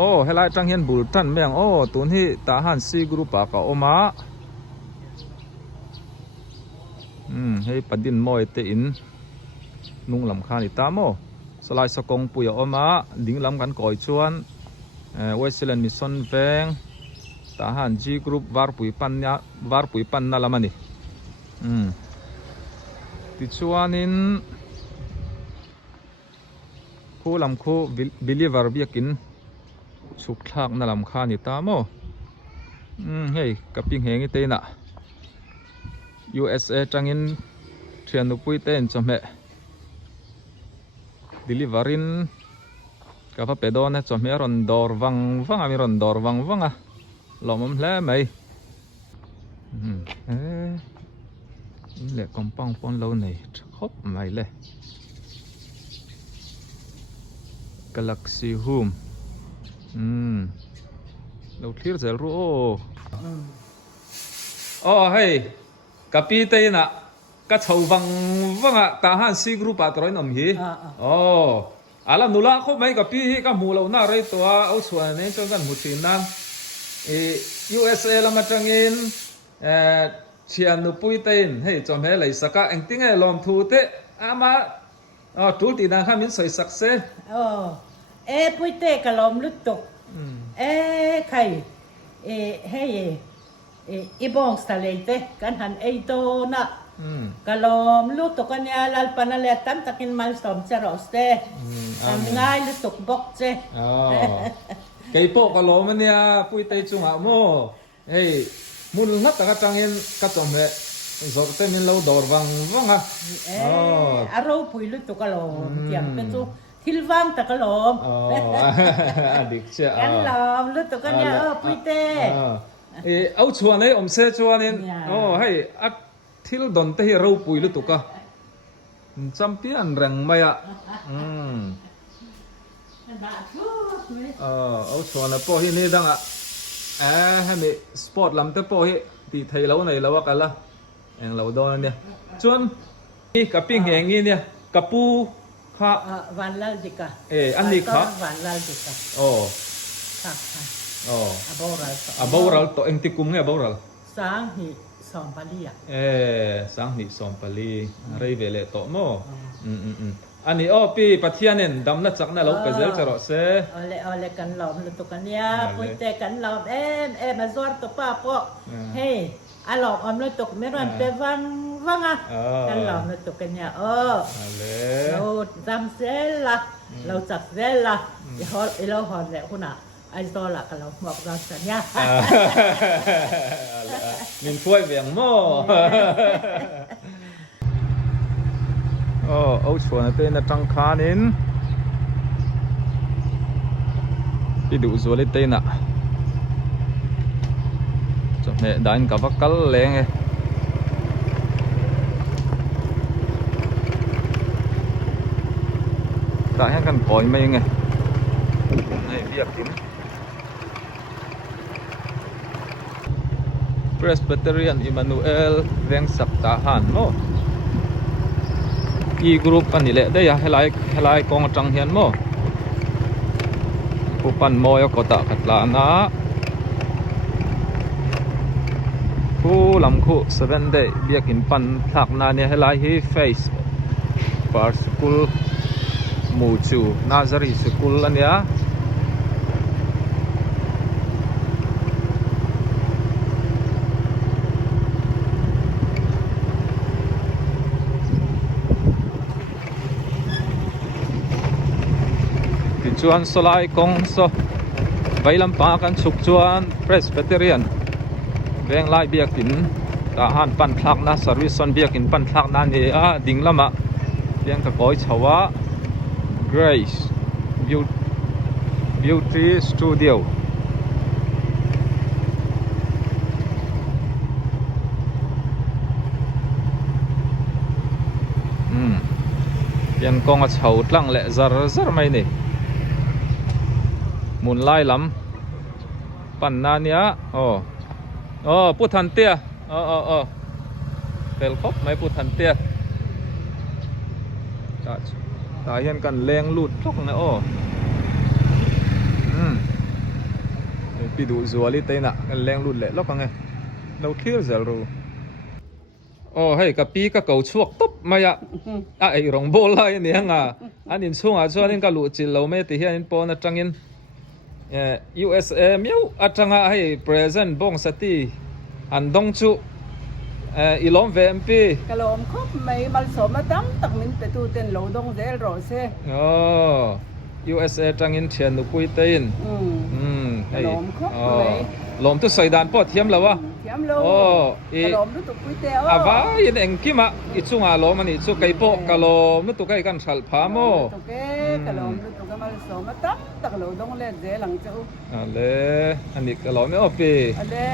โอ้ให้ไล่จังเฮียนบุลตันแมงโอ้ตัวนี้ตาหันซีกรุ๊ปปากออกมาให้ปดินมอยเตอินนุ่งลำคานิตามโอสลายสกงปุยออกมาดิ้งลำกันก่อยชวนเวสเลนมิสันแวงตาหันจีกรุ๊ปวาร์ปุยปันนั่นละมันนี่ติดชวนินคู่ลำคู่บิลิวาร์เบียกินสุกทักนั่นลำคานิตามโอเฮ้ยกับปิงเหงอีเตน่ะ USA จังอินเทียนนุปุยเต้นจอมเหdeliverinกับเป็ดอนจอมเหรอนดอร์วังมีรอนดอร์วังอ่ะหล่อมันแล้วไหมนี่แหละกำปังปอนเราเนี่ยครบไหมเลย Galaxy Home เราคลียร์เสร็จรู้โอ้เฮ้ยกับปีเต้น่ะก็ชาววังอ่ะตาหันซีกรูปตัวนั้นมีโอ้อาลานุละเขาไม่กับปีก็มูเราหน้าไรตัวเอาส่วนนี้จนกันมุทินนะUSA ละมาจังอินเชียนุปุยเต้นให้จอมให้ไหลสักการเองติ้งให้ลอมทูเตะอามาทูตีนังข้ามินสวยสักเซ่ปุยเตะกะลอมลุตตกใครให้อีบองสตาเลเตกันหันโตนะกะลอมลุตตกกันยาลัลปนาเลตันตะกินมาสอมเจรอสเตทำง่ายลุตตกบอกเจไก่โปกกะลอมมันเนี่ยปุยเตะจุงอ่ะโมเฮ้ยมุนนัดตะกัจังเงินกัดจอมเลยสอดเต็มินเราดอร์วังอ่ะอารมณ์ปุยลุตตกกะลอมเตียงเป็นจุทิลวังตะกะลอมดิเชียกันลอมลุตตกกันยาปุยเตะเอาชวนนี่เสชวนนี่ให้อักทิลดอนเตะเราปุยลุตุกะจำเปียนแรงไหมอ่ะเอาชวนนะพอที่นี่ดังอ่ะให้มีสปอร์ตลำเตะพอที่ตีไทยเราไหนเราว่ากันละเองเราโดนเนี่ยชวนนี่กับปิ้งแหงนี่เนี่ยกับปูค่ะวันละจิกะอันนี้ค่ะวันละจิกะค่ะaboral to eng tikum nge aboral sang hi som pali sang hi som pali rei vele to mo ani pi pathianen damna chakna lo pezel charo se ole kan lom lu to kan ya puite kan lom mazor to pa po hey alom om lu to meron pe wang kan lom lu to kan ya ale lo dam sela lo chak sela lo hon le kunaไอ้ตัวหลักเราบอกเราสัญญามินช่วยเวียงโม่เอาชวนเต้นจังคานินที่ดูสวยเต้นอ่ะจะเนี่ยได้กับว่ากัลแรงไงแต่ให้กันปล่อยไม่ไงให้เรียกกินPresbyterian Emmanuel เวียงสักตาหันโมอีกรุ๊ปกันนี่แหละได้ยาให้ไล่กองจังเฮียนโมผู้ปั่นโมยก็ตะขัดลานะผู้ลำคู่เซเว่นเดย์เบียกินปั่นทักนาเนี่ยให้ไล่ให้เฟสปาร์สกุลมูจูนาซารีสกุลอันเนี้ยจวนสลายกงโซใบลำปากันสุกจวนเพรสเบเตเรียนเวียงไล่เบียกินทหารปั่นพลักนะสวิสซอนเบียกินปั่นพลักนั่นเองดิ่งละมะเวียงกะก้อยชาวะ Grace Beauty Studio ยังกองเฉาตั้งแหละซาร์ไม่เนี่ยมุนไล่ลำปั่นนาเนี้ยพูดทันเตี้ยเตลคบไม่พูดทันเตี้ยตาเห็นกันแรงลูดพลกนะ pi du zuali te na leng lut le lok ange lo thir zel ru oh hei ka pi ka kau chuak top maya a ei rong bol lai ni hanga anin chunga chuanin ka lu chil lo me ti hian in pon atangin USA miu atanga hei present bong sati an dong chu ilom VMP kalom khop mai mal so ma tam tak min pe tu ten lo dong zel ro se oh USA tangin thian nu pui tein hei kalom khop mai lom tu saidan po thiam lawa thiam lo kalom lu tu pui te ava yin engkima ichunga lom ani chu kai po kalom nu tu kai kan thal pha mo tu ke kalom lu tu ka mal so ma tam tak lo dong le ze lang chu ale ani kalom me opi ale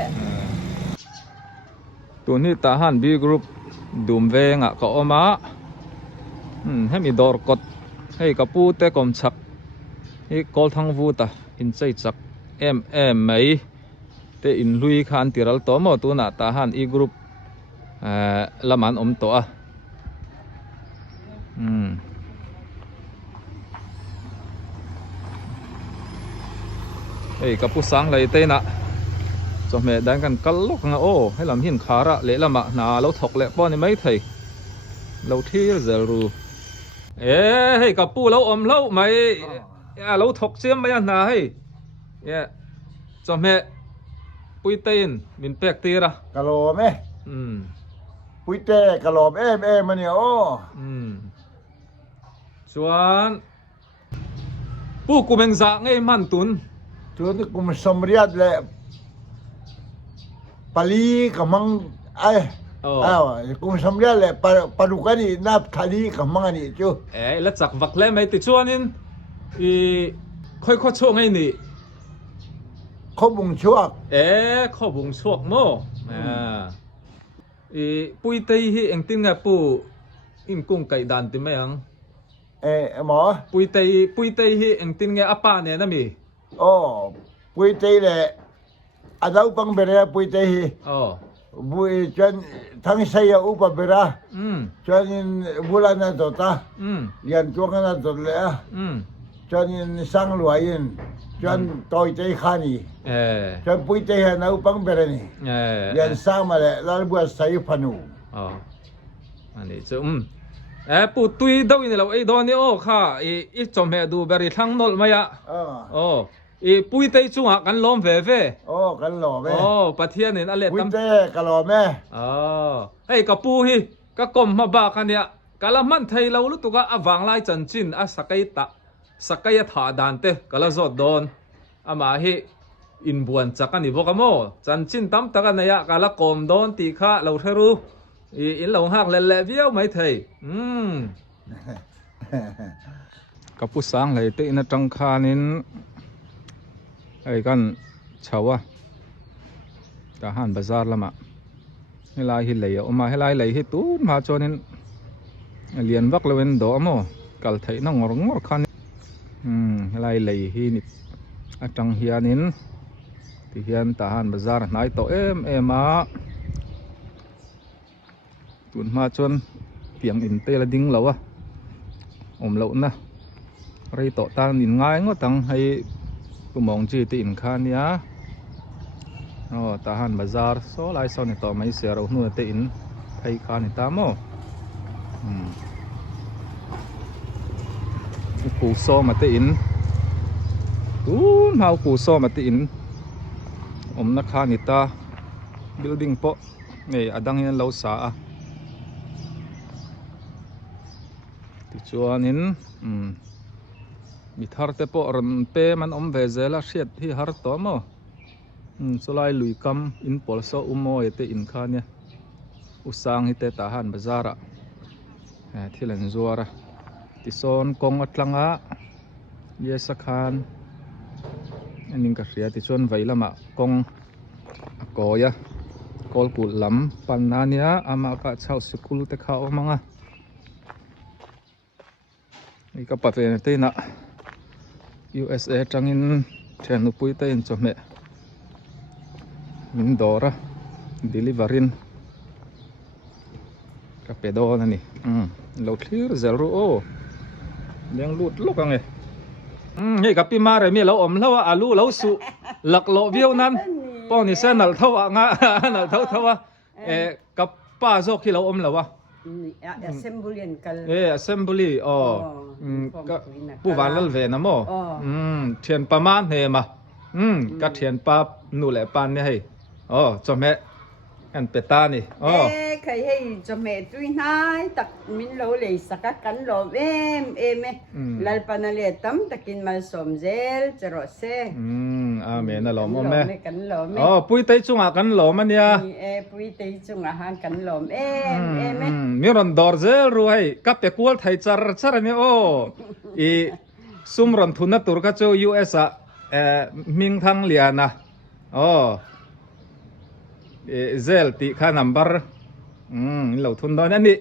tu ni ta han B group dum ve nga ka oma hemi dor kot hei ka pu te kom chak hi kol thang vu ta in chei chak em mai te in lui khan tiral to mo tu na ta han E group laman om to a hei ka pu sang lai te na cho mẹ đang cần cắt lốc nga ô hay làm hiền khá ra lẽ làm à lâu thọc lẹ bao nhiêu mấy thầy lâu thi giờ ru ê hay cặp pu lâu lâu mày lâu thọc xiêm mấy anh nào hay cho mẹ pui tên mình bẹt tì ra cà lồm ấy pui tê cà lồm em mà nhiều ô chuan pu của mình dạng ngay man tun chuan thì cũng sầm riết lệ pali kamang ai cũng sắm ra là paruka ni nap thali kamang ani chu là chặt vặt lên mấy tí chuan in khơi khó chỗ ngay nị khó bùng chuak khó bùng chuak mo pui tây hi anh tin nghe pu im cung cậy đàn tìm mấy ang mỏ pui tây hi anh tin nghe apa nè na mi pui tây là đâu bằng bera pui tây hi bui chân thằng say upa bera cho nên bulan na to ta yan chuang na to le cho nên sang luayin cho tôi tây khani cho pui tây ha na upang bera ni yan sang mà le la bua sai phanu ani chu pu tui đâu ni lo ei do ni o kha i chom he du beri thang nol maya pui tây chung à kan lom ve ve kan lom ve pathian in ale tam pui tây kan lom ve hei ka pu hi ka kom ma ba kan ya kala man thei lo lu tu ka awang lai chan chin a sakai tha dan te kala zot don ama hi in buan chakani bokamo chan chin tam taka na ya kala kom don ti kha lo theru in lo hak le le viau mai thei ka pu sang lai te na tang khanin ai kan chawa ta han bazar lama helai hi lei oma helai lei hi tu ma chonin lian vak lewen do mo kal thei na ngor khan helai lei hi ni atang hianin ti hian ta han bazar nai to em a tun ma chon tiang in te la ding lawa om lo na rei to tang nin ngai ngotang hai mong chi ti in khan ya ta han bazar so lai so ni to mai se ro nu te in thai khan ni ta mo ku so ma te in mau ku so ma te in na khan ni ta building po nei adang hian lo sa a ti chuanin mi thar te po ron pe man om ve zela hriat hi har to mo solai lui kam in pol so umo ete in khania usang hi te ta han bazara thilen zuara ti son kong atlanga yesa khan aning ka hria ti chon vailama kong akoya kolpul lam panania ama ka chau school te kha omanga ika patene te na USA trangin thenu pui te in chome min dora deliverin ka pedo na ni lo clear zel ru o leng lut lok ange hei ka pi mare mi lo om lo alu lo su หลักโลวิวนั้นป้องนี่เส้นหนัลเท่าอ่ะงะหนัลเท่าอ่ะกับป้าโซกที่เราอมแล้ววะ assembly kal assembly อ๋อก็ผู้วานลัลเวนะโมเทียนประมาณเฮมาก็เทียนป้านู่นแหละปานนี่ให้อ๋อจอมแม่อันเปตานี่อ๋อ ใครให้จะแม่ตุยนายตักมินโลเลยสักกันโลเอ็มลัลปานาเลตัมตักินมาสมเซลจะรอเซอาเมนนะหลอมแม่ กันโลเม อ๋อปุ้ยเตยจุงอ่ะกันหลอมันเนี่ย ปุยเตยจุงอาหารกันโลเอ็มมีรอนดอร์เซลรู้ให้กับแต่กวลไทยจาร์นี่โอ้อีซุมรอนทุนนะตุรกะโจ US อ่ะมิงทังเลียนะอ๋อเซลติค่านัมเบอร์เราทุนตอนนั้นนี่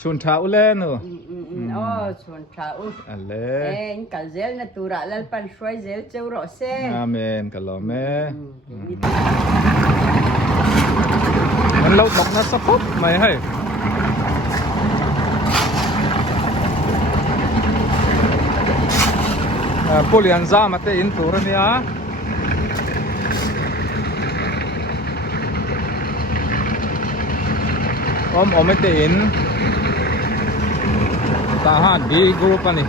ชุนชาอุเลนูอ๋อชุนชาอุอะไรกัลเซลนะตุระลัลปันช่วยเซลเจ้ารอเซอาเมนกัลโลเมมันเราตกนะสักปุ๊บไม่ให้ผู้เรียนซ่ามาเตอินตัวนี้อ่ะผมไม่เตอินทหารดีกรุ๊ปนี่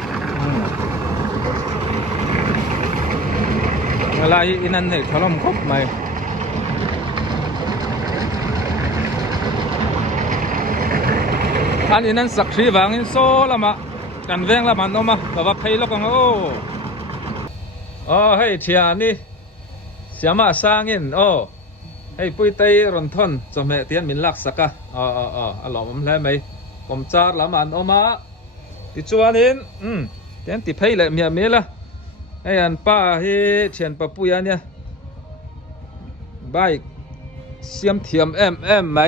เวลาอินันเนี่ยฉลองครบไหมอันอินันสักทีบางอินโซละมากันแวงละมันออกมาแต่ว่าใครล็อกกันโอ้ให้เทียนี่เสียมาสร้างอินโอ้ให้ปุ้ยเตยรอนทนจะแม่เตียนมินลักสักอะอร่อยมั้ยแล้วไหมผมจาร์ละมันออกมาติดจวนอินเตียนติดไพ่เลยเมียละให้อันป้าให้เทียนปะปุยอันเนี่ยใบเสียมเทียมไหม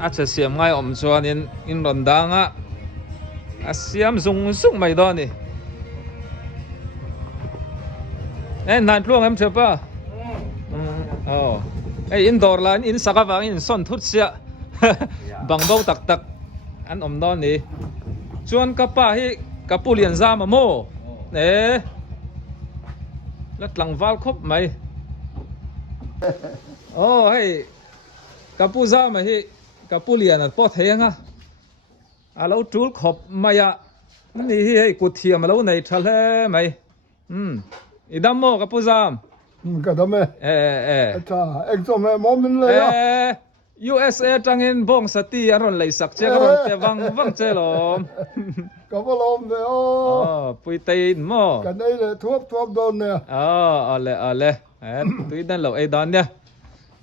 อาจจะเสียมง่ายอมจวนอินรอนดังอะเสียมซุงไม่ได้นี่นานพลวงเอ็มเชป่ะอินดอร์ลานอินสักวันอินส่วนทุกเสียบังเบาตักอันอมดอนนี่ชวนกับป้าให้กับผู้เรียนซามาโม่แล้วหลังวาลครบไหมให้กับผู้ซามาให้กับผู้เรียนปอดเทียงอ่ะเราจูลขบมาอ่ะนี่ให้กูเทียมเราในทะเลไหมอีดำโมกับผู้ซามก็ทำไมจ้าเอ็กซ์แม่มอมินเลยอ่ะUSA จังเงินบงสติอารมณ์เลยสักเจ้าอารมณ์แต่วังเจลมก็พลอมเลยปุยตีนโมกันได้เลยทวบโดนเนี่ยเอาเลยตุยนั่นเราไอ้ดอนเนี่ย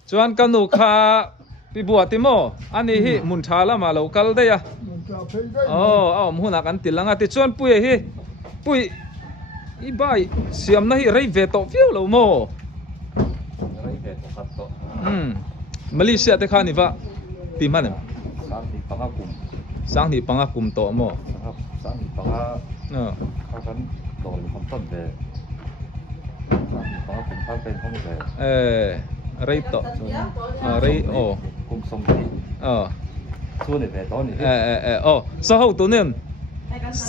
ชวนกันหนูขาปีบัวติโมอันนี้ฮิมุนชาละมาเราคัลได้ยะมุนักอันติลังอ่ะติชวนปุยฮิปุยอีบ่ายเสียมนะฮิไรเวทฟิวเราโมมาเลเซียแต่ข้านี่ว่าตีมันเนี่ยสร้างที่ปังอากุมโตโมสร้างที่ปังอาข้ากันโตหรือคำต้นเดสร้างที่ปังอากุมข้าเป็นห้องเดอะไรต่ออะไรกุมสมดีส่วนในแต่ตอนนี้สาวตัวนึง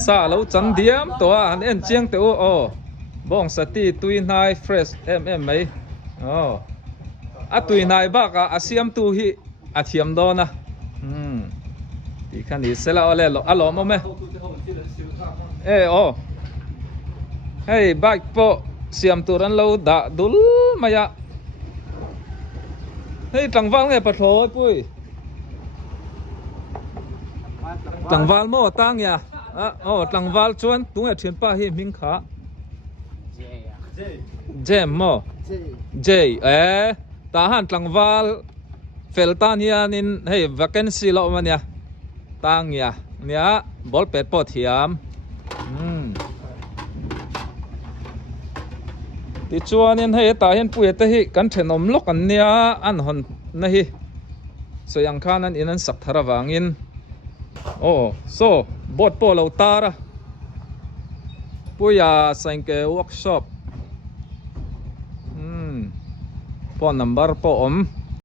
สาวเราจันเดียมตัวอันเอ็นเจียงตัวบ้องสติตุยนายเฟรชไหมตุยนายบ้ากอาเซียมตุฮีอาเทียมโดนะที่ขันนี้เสร็จแล้วเลยอารมณ์มั้ยให้บ้าปอเสียมตัวนั้นเราด่าดุลมายะให้ตังวัลไงปะโถปุ้ยตังวัลโม่ตั้งยาตังวัลชวนตัวเทียนป้าให้มิงขาเจมโม่เจทหารตังวัลเฟลตันยานินให้วัคซีนเรามันเนี่ยตั้งยาเนี่ยบอลเป็ดปอเทียมติดชัวเนี่ยให้ตาเห็นปุยแต่ให้กันเทนอมล็อกอันเนี่ยอันหอนนะฮิสยังข้านั้นอินันสักทาระวังอินบอดโปเราตาระปุยสังเกตเวิร์กช็อปพอนัมเบอร์พอ